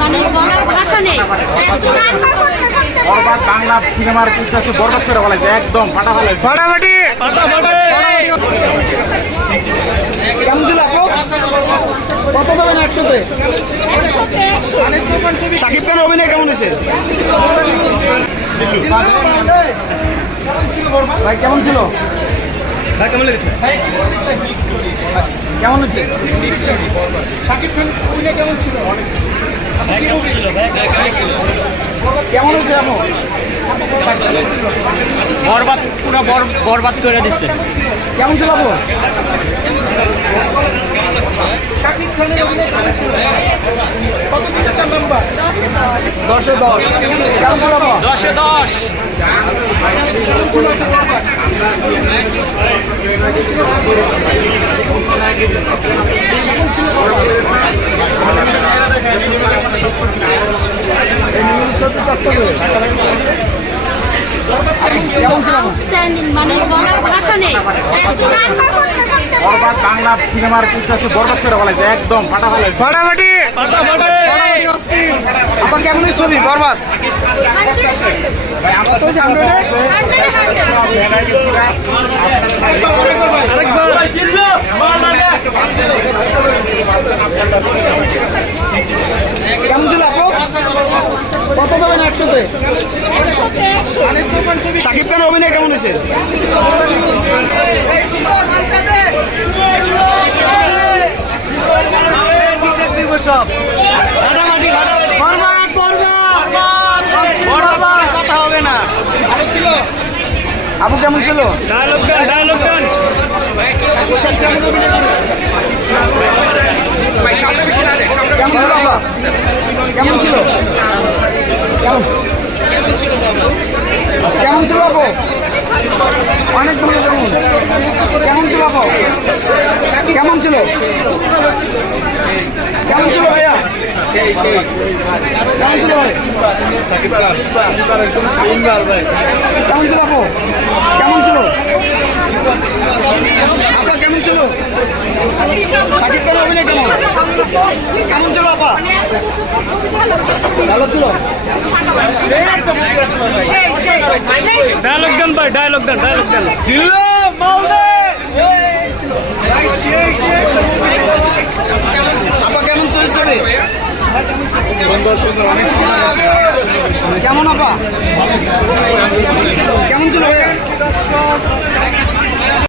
মানে বলার ভাষা নেই। বরবাদ বাংলা সিনেমার ইতিহাসে বরবাদ করে একদম ফাটাফাটি। কত দেবেন একশোতে শাকিব খানের অভিনয় কেমন হয়েছে? ভাই কেমন ছিল? ভাই কেমন লেগেছে? কেমন হয়েছে শাকিব খান অভিনয় কেমন ছিল? অনেক কেমন হয়েছে আপু? বরবাদ পুরো বর- বরবাদ করে দিচ্ছে। কেমন ছিল? আপু? শাকিব খানের অভিনয় কেমন ছিল? কত দিকে চার নাম্বার? দশে দশ। কেমন ছিল? দশে দশ। বরবাদ বাংলা সিনেমার ইতিহাসে বরবাদ করে বলা যায় একদম ফাটা ফেলে ফাটাফাটি! আপা কেমন ছবি বরবাদ? আমার তো জানবে কেমন ছিল আপু কত দেবেন একশোতে শাকিব খানের অভিনয় কেমন হয়েছে? সব। ফাটাফাটি ফাটাফাটি বরবাদ বরবাদ বরবাদ কথা হবে না আপু কেমন ছিল? কেমন ছিল কেমন ছিল? কেমন কেমন ছিল আপু? অনেক ভালো কেমন কেমন ছিল আপু? কেমন ছিল? কেমন ছিল ছিল ভাই কেমন ছিল আপু কেমন ছিল আপা কেমন ছিল সাকিব খানের অভিনয় কেমন কেমন ছিল আপা ভালো ছিল ডায়লগ গান ভাই ডায়লগ গান ডায়লগ গান ছিল মালদে আপা কেমন চলছে ছবি কেমন আপা? কেমন ছিল